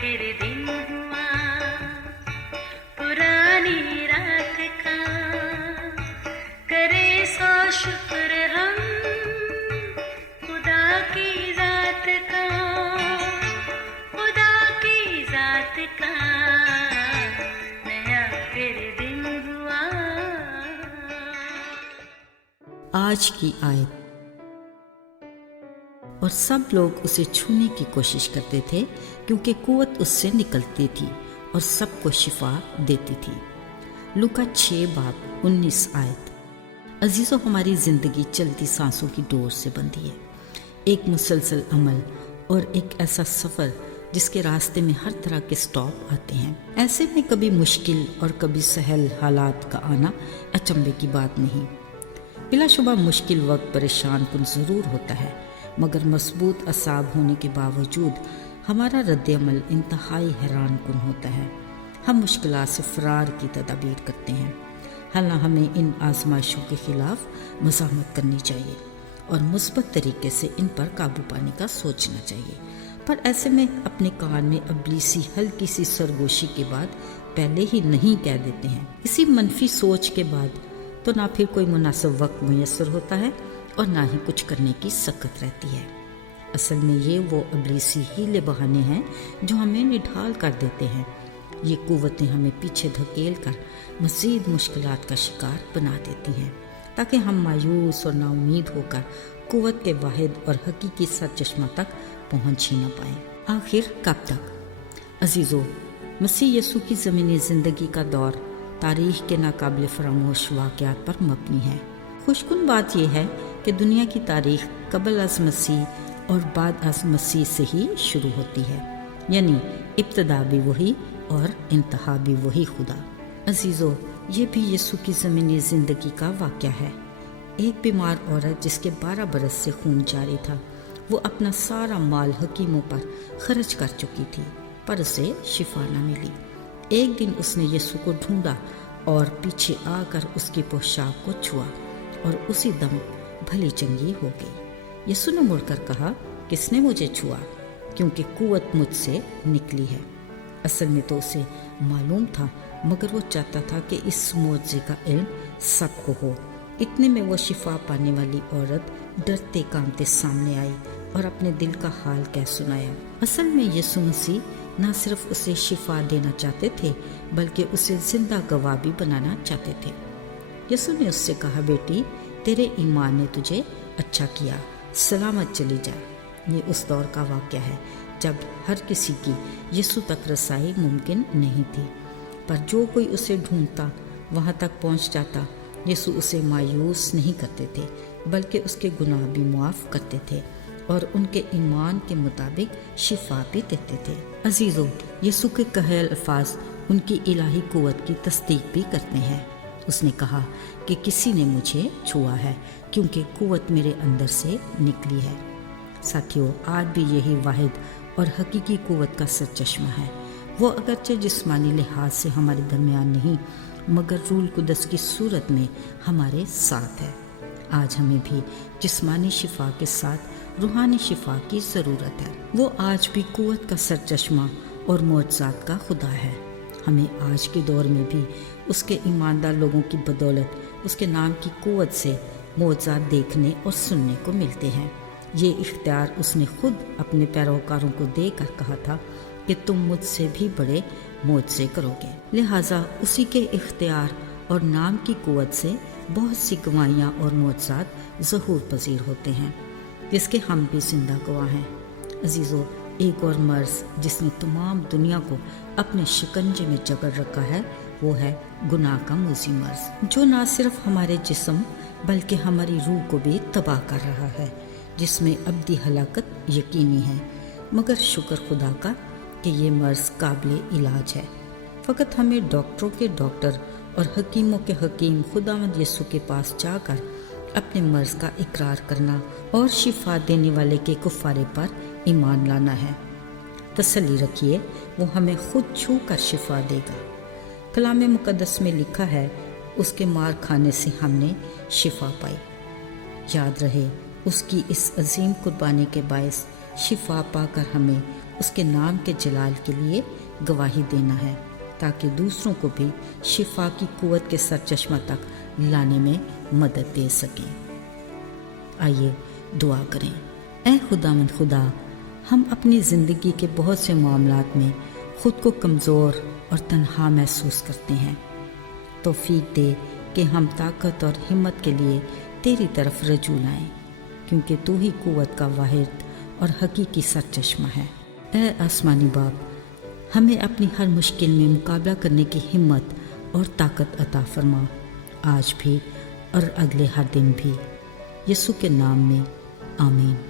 फिर दिन हुआ पुरानी रात का, करे सौ शुक्र हम खुदा की जात का, खुदा की जात का, नया फिर दिन हुआ। आज की आयत। और सब लोग उसे छूने की कोशिश करते थे क्योंकि कुव्वत उससे निकलती थी और सबको शिफा देती थी। लूका 6:19 आयत। अजीज़ों, हमारी ज़िंदगी चलती सांसों की डोर से बंधी है, एक मुसलसल अमल और एक ऐसा सफ़र जिसके रास्ते में हर तरह के स्टॉप आते हैं। ऐसे में कभी मुश्किल और कभी सहल हालात का आना अचंभे की बात नहीं। बिलाशुबा मुश्किल वक्त परेशान कुन ज़रूर होता है, मगर मजबूत असाब होने के बावजूद हमारा रद्द-ए-अमल इंतहाई हैरान कुन होता है। हम मुश्किलात से फ़रार की तदाबीर करते हैं। हालांकि हमें इन आजमाइशों के ख़िलाफ़ मज़ामत करनी चाहिए और मुस्बत तरीके से इन पर काबू पाने का सोचना चाहिए, पर ऐसे में अपने कान में अबलीसी हल्की सी सरगोशी के बाद पहले ही नहीं कह देते हैं। इसी मनफी सोच के बाद तो ना फिर कोई मुनासिब वक्त मुयस्सर होता है और ना ही कुछ करने की सकत रहती है। असल में ये वो अबलीसी हीले बहाने हैं जो हमें निढाल कर देते हैं। ये कुव्वतें हमें पीछे धकेल कर मज़ीद मुश्किलात का शिकार बना देती हैं ताकि हम मायूस और नाउमीद होकर कुव्वत के वाहिद और हकीकी सरचश्मा तक पहुँच ही न पाएँ। आखिर कब तक? अजीज़ों, मसीह यसू की ज़मीनी ज़िंदगी का दौर तारीख़ के नाकाबिल फरामोश वाक़यात पर मबनी है। खुशकुन बात यह है कि दुनिया की तारीख़ कबल अज़ मसीह और बाद अज़ मसीह से ही शुरू होती है, यानी इब्तदा भी वही और इंतहा भी वही खुदा। अजीज़ों, ये भी यीशु की ज़मीनी ज़िंदगी का वाक़या है। एक बीमार औरत जिसके 12 बरस से खून जारी था, वो अपना सारा माल हकीमों पर खर्च कर चुकी थी, पर उसे शिफा न मिली। एक दिन उसने यीशु को ढूंढा और पीछे आकर उसकी पोशाक को छुआ और उसी दम भली चंगी हो गई। यीशु ने मुड़कर कहा, किसने मुझे छुआ? क्योंकि कुव्वत मुझसे निकली है। असल में तो उसे मालूम था, मगर वो चाहता था कि इस मौजज़े का इल्म सबको हो। इतने में वो शिफा पाने वाली औरत डरते कांपते सामने आई और अपने दिल का हाल कह सुनाया। असल में यीशु मसीह न सिर्फ उसे शिफा देना चाहते थे, बल्कि उसे जिंदा गवाह भी बनाना चाहते थे। यीशु ने उससे कहा, बेटी, तेरे ईमान ने तुझे अच्छा किया, सलामत चली जा। ये उस दौर का वाक़या है जब हर किसी की यीशु तक रसाई मुमकिन नहीं थी, पर जो कोई उसे ढूंढता वहाँ तक पहुँच जाता। यीशु उसे मायूस नहीं करते थे, बल्कि उसके गुनाह भी मुआफ़ करते थे और उनके ईमान के मुताबिक शिफा भी देते थे। अजीज़ों, यीशु के कहे अल्फाज उनकी इलाही कुव्वत की तस्दीक भी करते हैं। उसने कहा कि किसी ने मुझे छुआ है क्योंकि कुव्वत मेरे अंदर से निकली है। साथियों, आज भी यही वाहिद और हकीकी कुव्वत का सरचश्मा है। वो अगरचे जिस्मानी लिहाज से हमारे दरमियान नहीं, मगर रूल कुदस की सूरत में हमारे साथ है। आज हमें भी जिस्मानी शिफा के साथ रूहानी शिफा की ज़रूरत है। वो आज भी कुव्वत का सरचश्मा और मौजज़ात का खुदा है। हमें आज के दौर में भी उसके ईमानदार लोगों की बदौलत उसके नाम की कुव्वत से मौजज़ात देखने और सुनने को मिलते हैं। ये इख्तियार उसने खुद अपने पैरोकारों को देकर कहा था कि तुम मुझसे भी बड़े मौजज़े करोगे। लिहाजा उसी के इख्तियार और नाम की कुव्वत से बहुत सी गवाहियाँ और मौजज़ात ज़हूर पजीर होते हैं, जिसके हम भी जिंदा गवाह हैं। अजीज़ों, एक और मर्ज़ जिसने तमाम दुनिया को अपने शिकंजे में जकड़ रखा है, वो है गुनाह का मूसी मर्ज़, जो ना सिर्फ हमारे जिस्म बल्कि हमारी रूह को भी तबाह कर रहा है, जिसमें अब्दी हलाकत यकीनी है। मगर शुक्र खुदा का कि ये मर्ज़ काबिल इलाज है। फ़कत हमें डॉक्टरों के डॉक्टर और हकीमों के हकीम खुदावंद यीशु के पास जाकर अपने मर्ज़ का इकरार करना और शिफा देने वाले के कुफ़ारे पर ईमान लाना है। तसल्ली रखिए, वो हमें खुद छू कर शिफा देगा। कलाम मुक़द्दस में लिखा है, उसके मार खाने से हमने शिफा पाई। याद रहे, उसकी इस अजीम कुर्बानी के बायस शिफा पाकर हमें اس کے نام کے جلال کے لیے گواہی دینا ہے، تاکہ دوسروں کو بھی شفا کی قوت کے سرچشمہ تک لانے میں مدد دے سکیں۔ آئیے دعا کریں۔ اے خداوند خدا، ہم اپنی زندگی کے بہت سے معاملات میں خود کو کمزور اور تنہا محسوس کرتے ہیں۔ توفیق دے کہ ہم طاقت اور ہمت کے لیے تیری طرف رجوع لائیں، کیونکہ تو ہی قوت کا واحد اور حقیقی سرچشمہ ہے۔ اے آسمانی باپ، ہمیں اپنی ہر مشکل میں مقابلہ کرنے کی ہمت اور طاقت عطا فرما، آج بھی اور اگلے ہر دن بھی۔ یسوع کے نام میں آمین۔